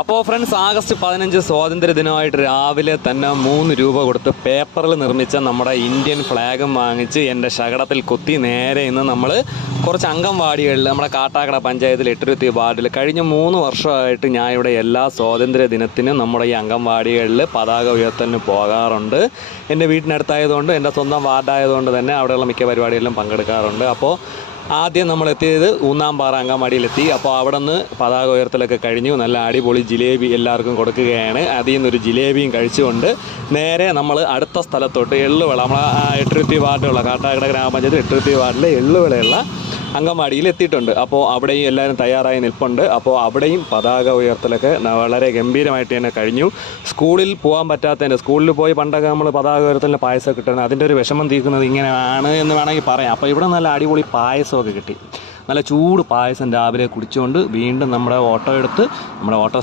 അപ്പോൾ friends, August 15 സ്വാതന്ത്ര്യ ദിനമായിട്ട് രാവിലെ തന്നെ 3 രൂപ കൊടുത്ത് പേപ്പറിൽ നിർമ്മിച്ച നമ്മുടെ ഇന്ത്യൻ ഫ്ലാഗും വാങ്ങിച്ച് എൻ്റെ ശകടത്തിൽ കുത്തി നേരെ ഇന്ന് നമ്മൾ കുറച്ച് അംഗൻവാടികളിൽ നമ്മുടെ കാട്ടാക്കട പഞ്ചായത്തിൽ 8 വാർഡിൽ കഴിഞ്ഞ 3 വർഷമായിട്ട് ഞാൻ ഇവിടെ എല്ലാ സ്വാതന്ത്ര്യ ദിനത്തിനും നമ്മുടെ ഈ അംഗൻവാടികളിൽ പതാക ഉയർത്താൻ പോകാറുണ്ട്. എൻ്റെ വീട്ടിനടുത്തായതുകൊണ്ട്, എൻ്റെ സ്വന്തം വാർഡായതുകൊണ്ട് തന്നെ അവിടെയുള്ള മിക്ക പരിപാടികളിലും പങ്കെടുക്കാറുണ്ട്. അപ്പോൾ ആദ്യം നമ്മൾ എത്തിയത് ഊന്നാമ്പാറ അങ്കമാടിയിലെത്തി. അപ്പോൾ അവിടെ നിന്ന് പതാക ഉയർത്തലൊക്കെ കഴിഞ്ഞു. നല്ല അടിപൊളി ജിലേബി എല്ലാവർക്കും കൊടുക്കുകയാണ്. അതിൽ നിന്നൊരു ജിലേബിയും കഴിച്ചുകൊണ്ട് നേരെ നമ്മൾ അടുത്ത സ്ഥലത്തോട്ട് എള്ളുവിള, നമ്മളെ 8 വാർഡുള്ള കാട്ടാക്കട ഗ്രാമപഞ്ചായത്ത് 8 വാർഡിലെ എള്ളുവിളയുള്ള അങ്കമാടിയിൽ എത്തിയിട്ടുണ്ട്. അപ്പോൾ അവിടെയും എല്ലാവരും തയ്യാറായി നിൽപ്പുണ്ട്. അപ്പോൾ അവിടെയും പതാക ഉയർത്തലൊക്കെ വളരെ ഗംഭീരമായിട്ട് തന്നെ കഴിഞ്ഞു. സ്കൂളിൽ പോകാൻ പറ്റാത്തതിൻ്റെ, സ്കൂളിൽ പോയി പണ്ടൊക്കെ നമ്മൾ പതാക ഉയർത്തലിന് പായസം കിട്ടുന്നത്, അതിൻ്റെ ഒരു വിഷമം തീർക്കുന്നത് ഇങ്ങനെയാണ് എന്ന് വേണമെങ്കിൽ പറയാം. അപ്പോൾ ഇവിടെ നല്ല അടിപൊളി പായസമൊക്കെ കിട്ടി. നല്ല ചൂട് പായസം രാവിലെ കുടിച്ചുകൊണ്ട് വീണ്ടും നമ്മുടെ ഓട്ടോ എടുത്ത് നമ്മുടെ ഓട്ടോ